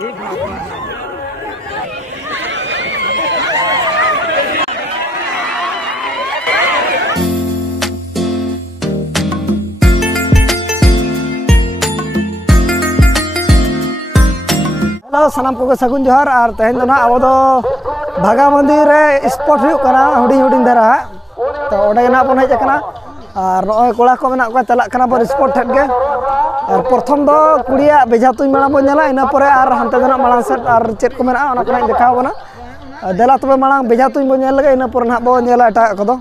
Halo, salam ko sagun johar ar tehen do na abo do Bhaga Mandir re spot huyuk kana huding huding dara to ode na bon hej kana ar noy kola ko mena ko chalak kana bon spot thet ge ar prothom do kudiya beja tuñ mala bon nyala ina pore ar hante do na malang set ar chet ko mena ona kana dekhaw bona dela tobe malang beja tuñ bon nyal ge ina pore na bo nyala eta ko do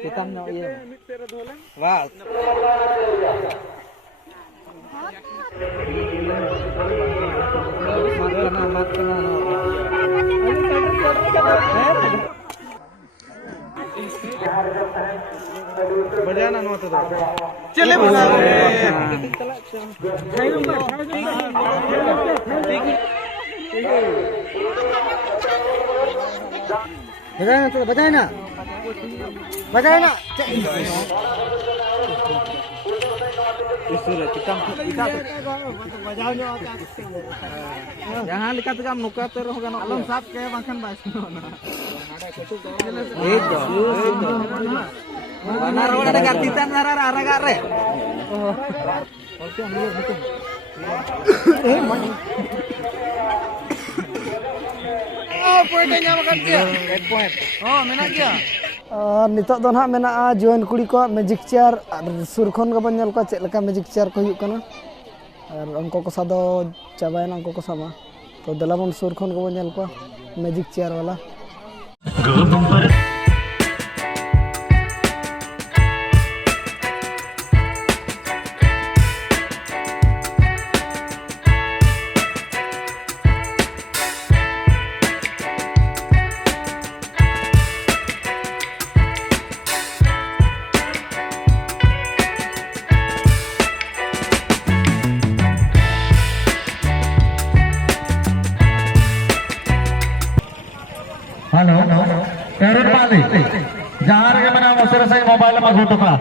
Kita mau iya. Wah. Bajana no to chale bana bajana jangan likat kam nuka terus kan alon sap ke bangkan bas itu mana ro ada kartitan ara gare oke ambil betul oh poinnya makan dia red point oh menak dia nitok do na mena juan kuri ko magic chair ar sur khon ko nyal ko chet leka magic chair ko huyuk kana ar onko ko sado chabaina onko ko sama to dalabon sur khon ko nyal ko magic chair wala Halo, Erun Pali. Jangan ke mana mau selesai mobile lemah gutuk lah.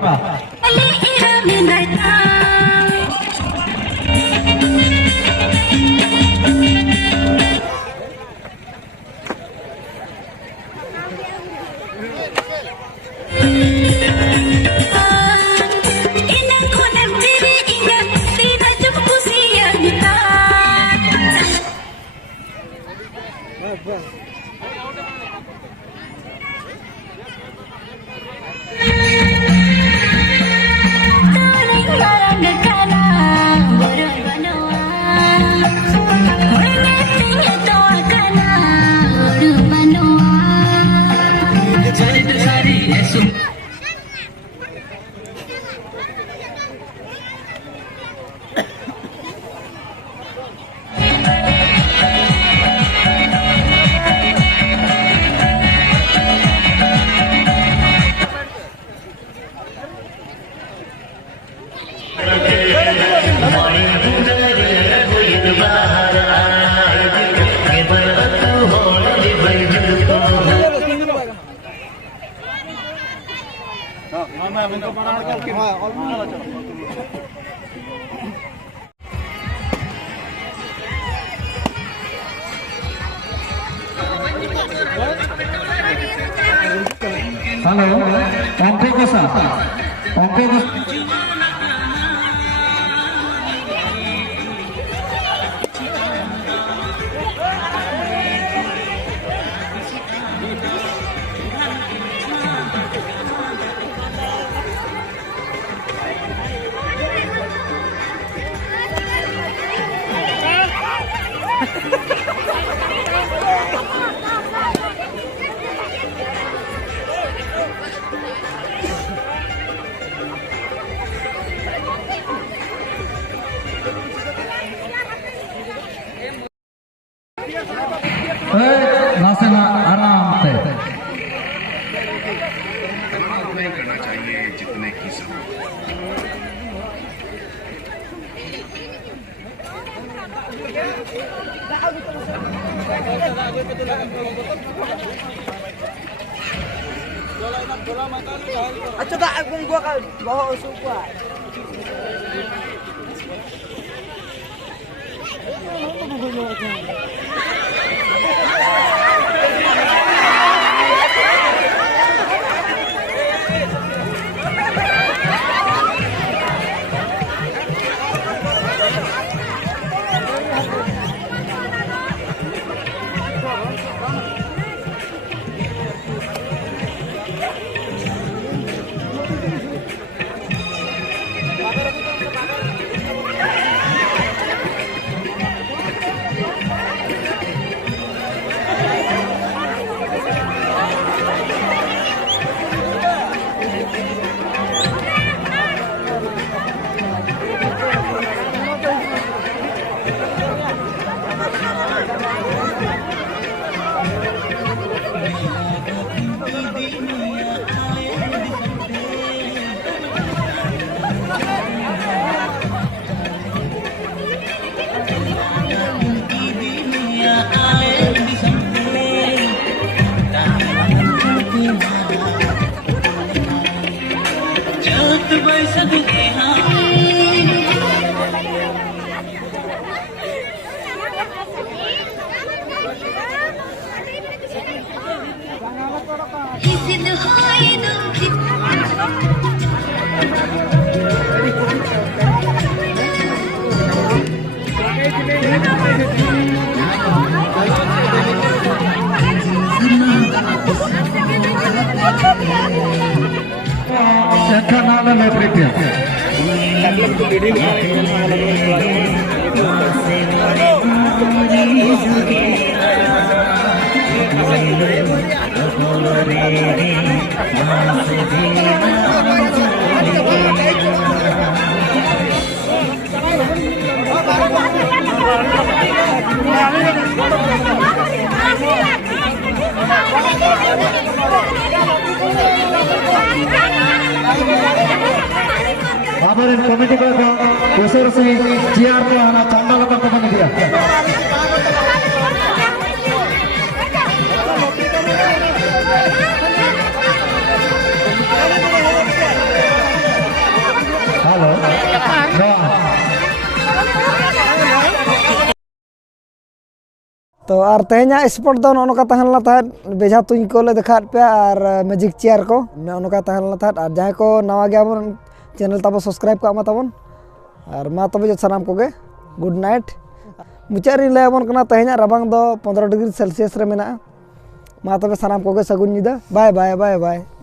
Halo, ongko kosa. नासेना आराम से नहीं करना चाहिए जितने की जरूरत। Coba gua bawa usul gua. Kanalen är riktigt. Kabarin komite ko besar si ciar ko hana channel ko ko dia. Halo. तो और तेहना स्पोर्ट दो नोका तहनला था बेजा तुम को ले देखा पे और मैजिक चेयर को नोका तहनला था और जहाँ को नवा गया मन चैनल तब सब्सक्राइब का तबन और मा तब जो सामान को गुड नाइट मुचारी लेबन कना तेहना रबांग दो 15 डिग्री सेल्सियस रे मेना मा तब सामान को सगुन निदा बाय बाय बाय बाय।